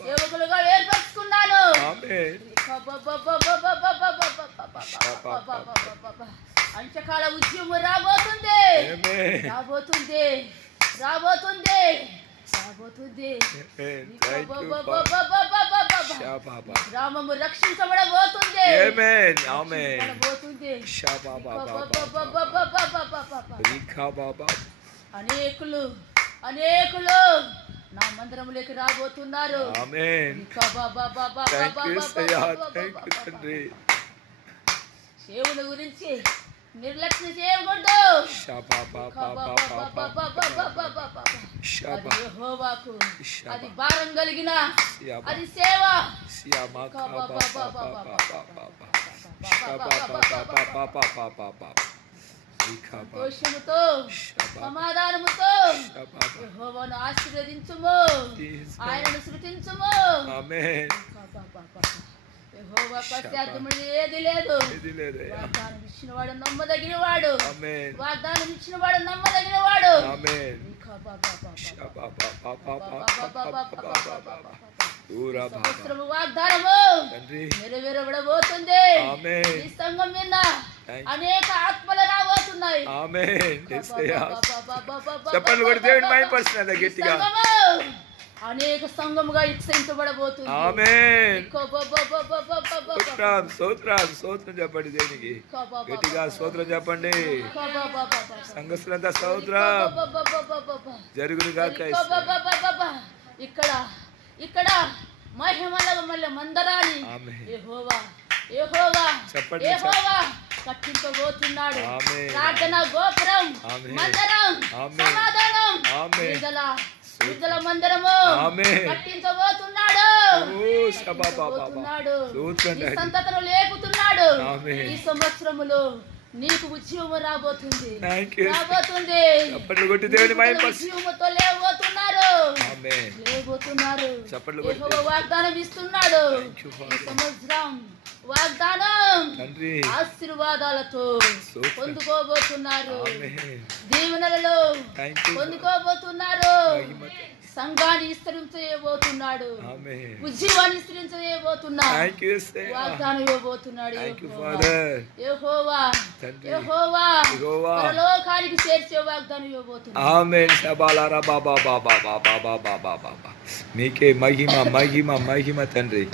సేవకులుగా ఏర్పరచుకున్నాను. అంచకాల ఉద్యమం రాబోతుంది, రాబోతుంది, రాబోతుంది, రాబోతుంది. గ్రామము రక్షించబడబోతుంది. అనేకులు అనేకులు నా మందిరంలోకి రాబోతున్నారు. సేవల గురించి నిర్లక్ష్యం చేయకూడదు. యెహోవాకు అది భారం కలిగిన అది సేవ. సంతోషముతో సమాధానముతో యెహోవాను ఆశీర్వదించుము, ఆయనను స్తుతించుము. యెహోవాకు అసాధ్యమైనది ఏది లేదు. వాగ్దానం ఇచ్చిన వాడు నమ్మదగిన వాడు, వాగ్దానం ఇచ్చిన వాడు నమ్మదగిన వాడు. సంవత్సరము వాగ్దానము నెరవేరబడబోతుంది. ఈ సంఘం మీద అనేక ఆత్మలు రాబోతున్నాయి. అనేక సంఘముగా ఇచ్చించబడబోతుంది. స్తోత్రం చెప్పండి, దేనికి గట్టిగా స్తోత్రం చెప్పండి. సంఘస్థులంతా స్తోత్రం జరుగునుగా. ఇక్కడ ఇక్కడ మహిమల మందరాన్ని యెహోవా యెహోవా యెహోవా కట్టించబోతున్నాడు. ప్రార్థన గోపురం, మందిరం, సమాధానం, విడుదల మందిరము కట్టించబోతున్నాడు. ఈ సంతతను లేపుతున్నాడు. ఈ సంవత్సరములో నీకు ఉద్యమం రాబోతుంది, రాబోతుంది. ఉద్యమంతో లేబోతున్నారు, లేబోతున్నారు. యెహోవా వాగ్దానం ఇస్తున్నాడు. ఈ సంవత్సరం వాగ్దానం ఆశీర్వాదాలతో పొందుకోబోతున్నారు, దీవెనలలో పొందుకోబోతున్నారు. సంఘాన్ని విస్తరించబోతున్నాడు, ఉద్యమాన్ని విస్తరించబోతున్నాడు, వాగ్దానం ఇవ్వబోతున్నాడు. యెహోవా యెహోవా పరలోకానికి చేర్చే వాగ్దానం ఇవ్వబోతున్నాడు. మీకే మహిమ మహిమ మహిమ తండ్రి.